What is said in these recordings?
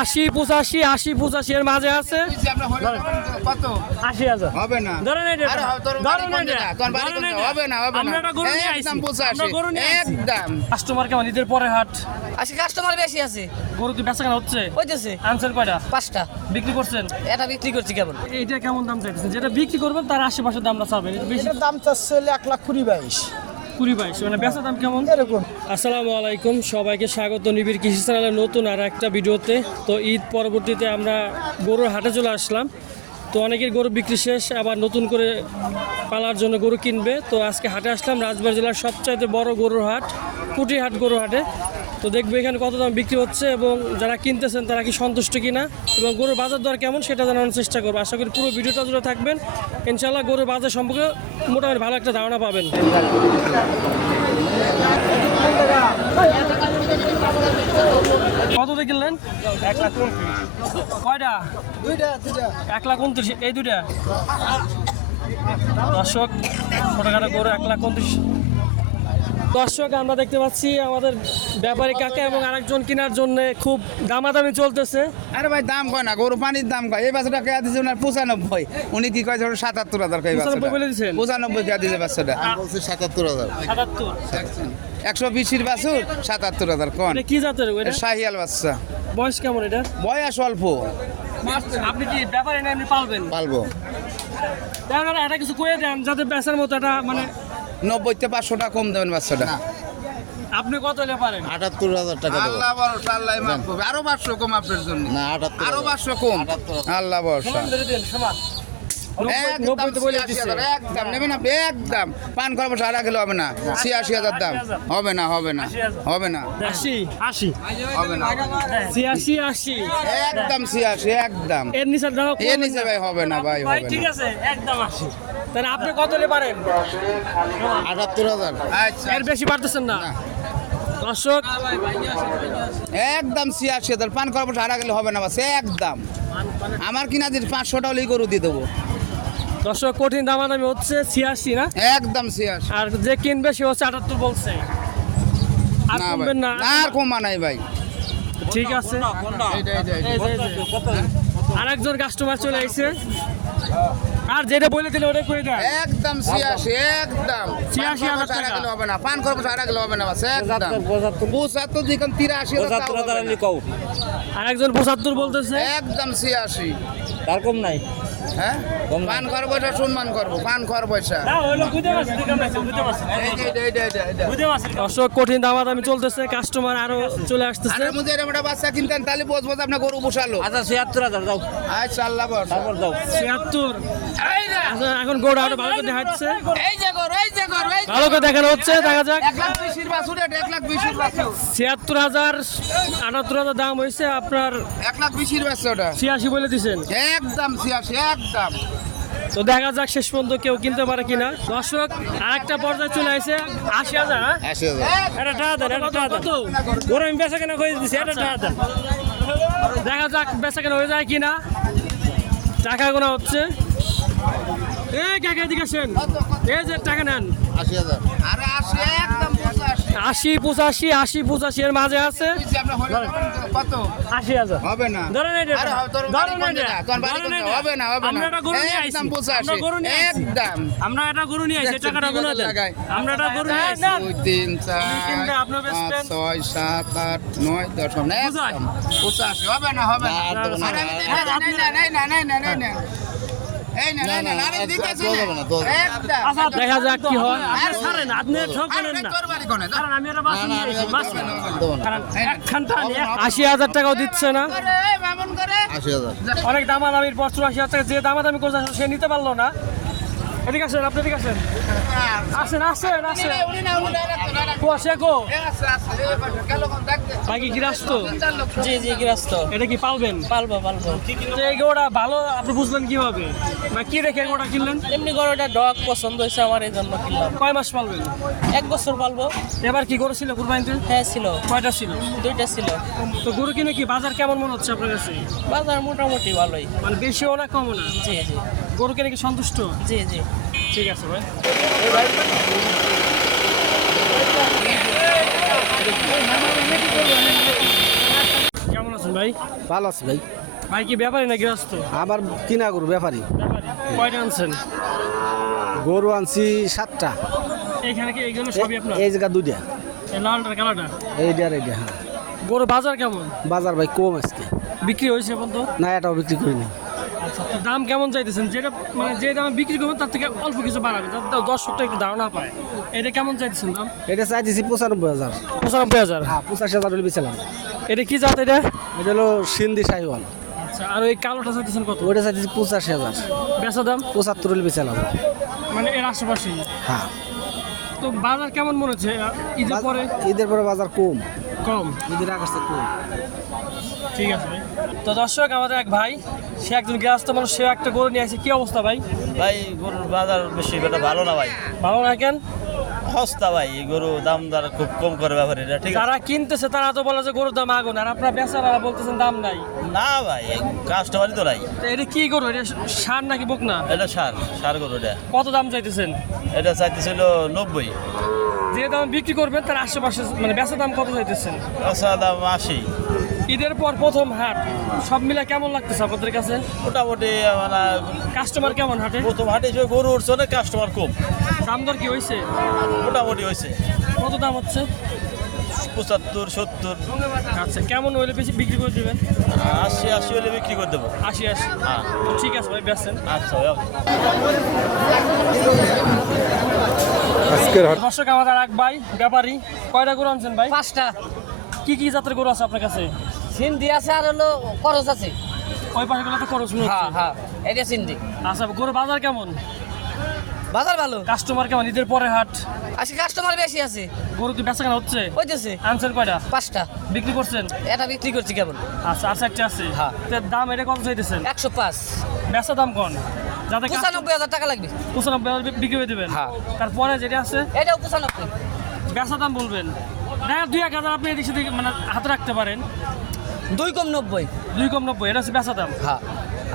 আশি পঁচাশি আশি পঁচাশি এর মাঝে আছে। আশি হাজার। হবে না। ধরেন হবে? এটা? এটা। না, হবে না। একদম। কাস্টমার কেমন? ঈদের পরে হাট। আজকে কাস্টমার বেশি আছে। গরু কি বেচা কেনা হচ্ছে? হইতেছে। আনছেন কয়টা? পাঁচটা। বিক্রি করছেন? এটা বিক্রি করছি কেমন এইটা কেমন দাম চাইতেছেন? যেটা বিক্রি করবেন তার আশেপাশে দামটা চাবেন। এটা বেশি দাম চাচ্ছে এক লাখ কুড়ি বাইশ। কুড়ি বাইশ। মানে বেচা দাম কেমন? এরকম। আসসালামু আলাইকুম সবাইকে স্বাগত নিবিড় কৃষি চ্যানেলের নতুন আর একটা ভিডিওতে। তো ঈদ পরবর্তীতে আমরা গরুর হাটে চলে আসলাম। তো অনেকের গরু বিক্রি শেষ আবার নতুন করে পালার জন্য গরু কিনবে। তো আজকে হাটে আসলাম রাজবাড়ি জেলার সবচাইতে বড় গরুর হাট কুটিরহাট গরু হাটে। তো দেখবে এখানে কত দাম বিক্রি হচ্ছে এবং যারা কিনতেছেন তারা কি সন্তুষ্ট কিনা এবং গরুর বাজার দর কেমন সেটা জানানোর চেষ্টা করব। আশা করি পুরো ভিডিওটা জুড়ে থাকবেন। ইনশাল্লাহ গরুর বাজার সম্পর্কে মোটামুটি ভালো একটা ধারণা পাবেন। কত কিনলেন? এক লাখ এক লাখ উনত্রিশ। এই দুইটা? দর্শক, ছোটখাটো গরু এক লাখ উনত্রিশ। দর্শক আমরা দেখতে পাচ্ছি আমাদের ব্যাপারী কাকা এবং আরেকজন কেনার জন্য খুব দামাদামি চলতেছে। আরে ভাই দাম কয় না? গরু পানির দাম কয়? এই বাচ্চাটা কে দিচ্ছে ওনার পঁচানব্বই। উনি কি কয় সাতাত্তর হাজার কয় বাচ্চাটা 95 বলে দিছেন? পঁচানব্বই কে দিচ্ছে বাচ্চাটা বলছি সাতাত্তর হাজার। একশো বিশির বাছুর সাতাত্তর হাজার কোন? এটা কি জাতের এটা? শাহিয়াল বাচ্চা। বয়স কেমন এটা? বয়স অল্প। আপনি কি ব্যাপারী না এমনি পালবেন? পালবো। এটা কিছু কয়ে দেন যাতে বেচার মতো এটা মানে নব্বইতে পাঁচশো টাকা কম দেবেন বাচ্চাটা আপনি কত হলে পারেন? আটাত্তর হাজার টাকা আল্লাহ ভরসা আল্লাহ মাফ করবে। আরও পাঁচশো কম আপনার জন্য। না আটাত্তর আরও পাঁচশো কম। আল্লাহ ভরসা। সমান ধরে দিন সমান। একদম একদম। নেবেন আপনি একদম। পান করব সারা কিলো হবে না। ছিয়াশি হাজার দাম। হবে না হবে না। হবে না। আশি। আশি। হবে না ছিয়াশি আশি। একদম ছিয়াশি একদম। এর নিচে দাও এ নিচে ভাই হবে না ভাই ভাই ঠিক আছে একদম আশি। তাহলে আপনি কত হলে পারেন? আটাত্তর হাজার। আচ্ছা। এর বেশি পারতেছেন না? দর্শক একদম ছিয়াশি হাজার। পান করব সারা কিলো হবে না বাস। একদম। আমার কিনা দিন পাঁচশো টাকা গরু দিয়ে দেবো। দর্শক কঠিন দাম দামাদামি হচ্ছে ছিয়াশি না? একদম ছিয়াশি। আর যে কিনবে সে হচ্ছে আটাত্তর বলছে। আর কমবেন না। আর কমা নাই ভাই। ঠিক আছে। যে, আরেকজন কাস্টমার চলে আইছে। আর যেটা বলে দিলে ওটা করে দেয় একদম ছিয়াশি একদম। ছিয়াশি হাজার টাকা। কিলো হবে না পান করব সারা গেলে হবে না বাস একদম। পঁচাত্তর দিকে তিরাশি হাজার তাও হবে না। আরেকজন পঁচাত্তর বলতেছে। একদম ছিয়াশি। তার কম নাই। হ্যাঁ? পান কর পয়সা সম্মান করব পান কর পয়সা দর্শক কঠিন দামাদামি চলতেছে কাস্টমার আরও চলে আসতেছে। আর মধ্যে এরকম একটা বাচ্চা কিনতেন তাহলে বসবো আপনার গরু বসালো। আচ্ছা ছিয়াত্তর হাজার দাও। আচ্ছা আল্লাহ ভরসা। তারপর দাও। ছিয়াত্তর। আচ্ছা, এখন গোড়া আরও ভালো করে দেখাচ্ছে। এই যে গরু এই যে গরু এই যে- ভালো করে দেখানো হচ্ছে দেখা যাক। ছিয়াত্তর হাজার আটাত্তর হাজার দাম হয়েছে আপনার এক লাখ বিশির বাচ্চা ওটা। ছিয়াশি বলে দিছেন। একদম ছিয়াশি একদম। তো দেখা যাক শেষ পর্যন্ত কেউ কিনতে পারে কিনা। দর্শক আরেকটা পর্যায়ে চলে আসে আশি হাজার হ্যাঁ? আশি হাজার। এটা টাকা দেন এটা টাকা দেন। ওরা আমি বেচা কেনা করে দিচ্ছি এটা টাকা দেন। দেখা যাক বেচা কেনা হয়ে যায় কিনা। টাকা গোনা হচ্ছে এ কাকা এদিকে আসেন এই যে টাকা নেন আশি পঁচাশি। আশি পঁচাশি এর মাঝে আছে। আশি হাজার। হবে না। ধরেন হবে, না আমরা একটা গরু নিয়ে আইছি। একদম আমরা গরু নিয়ে আইছি। একদম। আমরা একটা গরু নিয়ে আইছি। টাকাটা গুলো দেন আমরা একটা গরু নিয়ে আইছি। দুই তিন চার আপনার বেচবেন। ছয় সাত আট নয় দশ হবে না বুঝায়? একদম। পঁচাশি। হবে না হবে না। না, আরে আমি আর- দিতেছি, নেই না, না, না, না। দেখা যাক কি হয়। আশি হাজার টাকাও দিচ্ছে না। অনেক এই আমি করে। আশি হাজার। অনেক দামাদামির পর চুরাশি হাজার টাকা যে দামাদামি করছে সে নিতে পারল না। এদিকে আসেন আপনি এদিকে আসেন। আসেন আসেন। ভাই কি। জি জি গৃহস্থ। এটা কি পালবেন? পালবো পালবো। তো এই গোটা ভালো আপনি বুঝলেন কীভাবে? বা কি রেখে গোটা কিনলেন? এমনি গরুটা ডগ পছন্দ হয়েছে আমার এই জন্য কিনলাম। কয় মাস পালবেন? এক বছর পালবো। এবার কি করেছিল কুরবানিতে? হ্যাঁ ছিল। কয়টা ছিল? দুইটা ছিল। তো গরু কিনে কি বাজার কেমন মনে হচ্ছে আপনার কাছে? বাজার মোটামুটি ভালোই। মানে বেশিও না কমও না? জি জি। গরু কিনে কি সন্তুষ্ট? জি জি। ঠিক আছে ভাই। কেমন আছেন ভাই? ভালো আছে ভাই। ভাই কি ব্যাপারী না গৃহস্থ আমার কিনা গরু ব্যাপারী। কয়টা আনছেন? গরু আনছি সাতটা। এইখানে কি এইগুলো সবই আপনার? এই জায়গা দুইটা। এই কালোটা এইটা এইটা হ্যাঁ। গরু বাজার কেমন? বাজার ভাই কম আজকে। বিক্রি হয়েছে এখন তো? না এটাও বিক্রি করিনি। দাম কেমন চাইতেছেন? যেটা মানে যে দামে বিক্রি করবেন তার থেকে অল্প কিছু বাড়াবে। যাতে দর্শকটা একটু ধারণা পায় এটা কেমন চাইতেছেন দাম? এটা চাইতেছি পঁচানব্বই হাজার। পঁচানব্বই হাজার? হ্যাঁ পঁচাশি হাজার হলে বেছিলাম এটা কি জাত এটা? এটা হলো সিন্ধি শাহিওয়াল আচ্ছা আর ওই কালোটা চাইতেছেন কত? ওইটা চাইতেছি পঁচাশি হাজার। বেচা দাম? পঁচাত্তর হলে বেছিলাম মানে এর আশেপাশেই? হ্যাঁ। তো বাজার কেমন মনে হচ্ছে? ঈদের পরে? ঈদের পরে বাজার কম। কম ঈদের আকাশে কম। ঠিক আছে ভাই। তো দর্শক আমাদের এক ভাই সে একজন গ্রাস্ত মানুষ সে একটা গরু নিয়ে আসে। কি অবস্থা ভাই? ভাই গরুর বাজার বেশি বেটা ভালো না ভাই। ভালো না কেন? সস্তা ভাই গরু দাম দর খুব কম করে ব্যাপারে এটা ঠিক যারা কিনতেছে তারা তো বলে যে গরুর দাম আগুন আর আপনার বেচারা বলতেছেন দাম নাই। না ভাই কাস্টমারই তো নাই। তো এটা কি গরু? এটা সার নাকি বোক না এটা সার সার গরু এটা। কত দাম চাইতেছেন? এটা চাইতেছিল নব্বই। যে দাম বিক্রি করবেন তার আশেপাশে মানে বেচা দাম কত চাইতেছেন? কাঁচা দাম আশি। ঈদের পর প্রথম হাট সব মিলে কেমন লাগতেছে আপনাদের কাছে? মোটামুটি মানে কাস্টমার কেমন হাটে? প্রথম হাটে গরু উঠছে কাস্টমার কম। দাম দর কি হয়েছে? মোটামুটি হয়েছে। কত দাম হচ্ছে? পঁচাত্তর সত্তর। আচ্ছা কেমন হইলে বেশি বিক্রি করে দিবেন? আশি আশি হলে বিক্রি করে দেবো। আশি আশি। হ্যাঁ। ঠিক আছে ভাই বেচছেন আচ্ছা দর্শক আমাদের এক ভাই ব্যাপারী কয়টা গরু আনছেন ভাই? পাঁচটা। কি কি জাতের গরু আছে আপনার কাছে? সিন্ধি আছে আর হলো খরচ আছে। ওই পাশে গুলো তো খরচ মনে হ্যাঁ হ্যাঁ এটা সিন্ধি আচ্ছা গরু বাজার কেমন? বাজার ভালো? কাস্টমার কেমন? ঈদের পরে হাট। আজকে কাস্টমার বেশি আছে। গরু কি বেচা কেনা হচ্ছে? হইতেছে। আনছেন কয়টা? পাঁচটা। বিক্রি করছেন? এটা বিক্রি করছি কেমন আচ্ছা আর চারটে আছে। হ্যাঁ। দাম এটা কত চাইতেছেন? একশো পাঁচ। বেচা দাম কোন? যাতে পঁচানব্বই হাজার টাকা লাগবে। পঁচানব্বই হাজার বিক্রি করে দেবেন? হ্যাঁ। তারপরে যেটা আছে? এটাও পঁচানব্বই। বেচা দাম বলবেন। দেখা দুই এক হাজার আপনি এদিক সেদিক মানে হাতে রাখতে পারেন। দুই কম নব্বই। দুই কম নব্বই এটা হচ্ছে বেচা দাম। হ্যাঁ।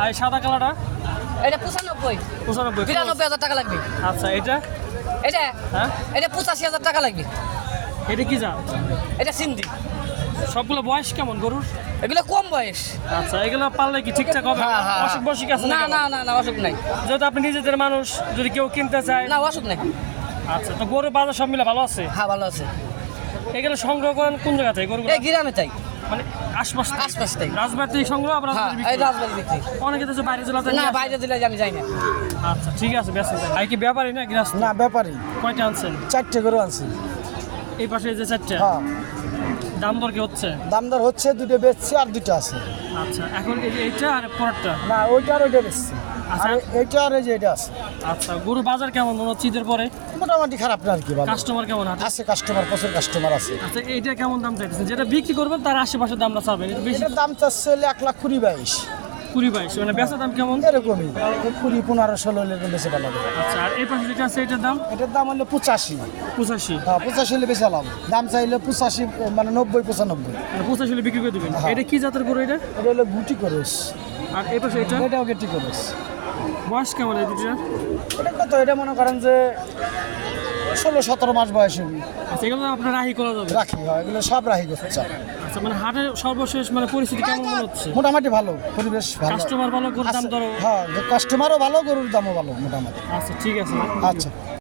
আর সাদা কালারটা? এটা পঁচানব্বই। পঁচানব্বই বিরানব্বই হাজার টাকা লাগবে। আচ্ছা এটা? এটা? হ্যাঁ? এটা পঁচাশি হাজার টাকা লাগবে। এটা কি জাত? এটা সিন্ধি। সবগুলো বয়স কেমন গরুর? এগুলো কম বয়স। আচ্ছা এগুলো পারলে কি ঠিকঠাক হবে? হ্যাঁ, হ্যাঁ, অসুখ বসিক আছে না না না না অসুখ নাই। যেহেতু আপনি নিজেদের মানুষ যদি কেউ কিনতে চায়। না অসুখ নাই। আচ্ছা তো গরু বাজার সব মিলে ভালো আছে? হ্যাঁ ভালো আছে। এগুলো সংগ্রহ করেন কোন জায়গা থেকে এই গ্রামে তাই। মানে আশপাশ? আশপাশ থেকে। রাজবাড়ি সংগ্রহ আবার হ্যাঁ এই রাজবাড়ি বিক্রি। অনেকে তো বাইরে জেলাতে না বাইরে দিলে আমি যাই না। আচ্ছা ঠিক আছে ব্যস্ত আই কি ব্যাপারই না গ্রাস না ব্যাপারী। কয়টা আনছেন? চারটে গরু আনছি। এই পাশে যে চারটে? হ্যাঁ। দাম দর কি হচ্ছে? দাম দর হচ্ছে দুটো বেচছি আর দুটো আছে। আচ্ছা এখন এই যে এইটা আর পরেরটা? না ওইটা আর ওইটা বেচছি। আচ্ছা। আর এইটা আর এই যে এটা আছে। আচ্ছা গরু বাজার কেমন? মনে হচ্ছে ঈদের পরে? মোটামুটি খারাপ না আর কি ভালো কাস্টমার কেমন হাতে আছে কাস্টমার প্রচুর কাস্টমার আছে। আচ্ছা এইটা কেমন দাম চাইছেন যেটা বিক্রি করবেন তার আশেপাশে দামটা চাবেন বেশি। দাম চাচ্ছে এক লাখ কুড়ি বাইশ। কুড়ি বাইশ মানে বেচা দাম কেমন? এরকমই কুড়ি পনেরো ষোলো এরকম বেশি ভালো হবে আচ্ছা আর এই পাশে যেটা আছে এটার দাম? এটার দাম হলো পঁচাশি। পঁচাশি। হ্যাঁ পঁচাশি হলে বেশি লাভ। দাম চাইলে পঁচাশি মানে নব্বই পঁচানব্বই। মানে পঁচাশি হলে বিক্রি করে দেবেন। এটা কি জাতের গরু এটা? এটা হলো গুটি করেস। আর এই পাশে এটা? এটাও গেটি করেস। বয়স কেমন এই দুটা এটা কত? এটা মনে করেন যে ষোলো সতেরো মাস বয়সে আচ্ছা এগুলো আপনার রাহি করা যাবে? রাখি হয় এগুলো সব রাহি করতে চাই আচ্ছা মানে হাটের সর্বশেষ মানে পরিস্থিতি কেমন হচ্ছে? মোটামুটি ভালো পরিবেশ ভালো। কাস্টমার ভালো গরুর দাম ধরো হ্যাঁ কাস্টমারও ভালো গরুর দামও ভালো মোটামুটি। আচ্ছা ঠিক আছে। আচ্ছা।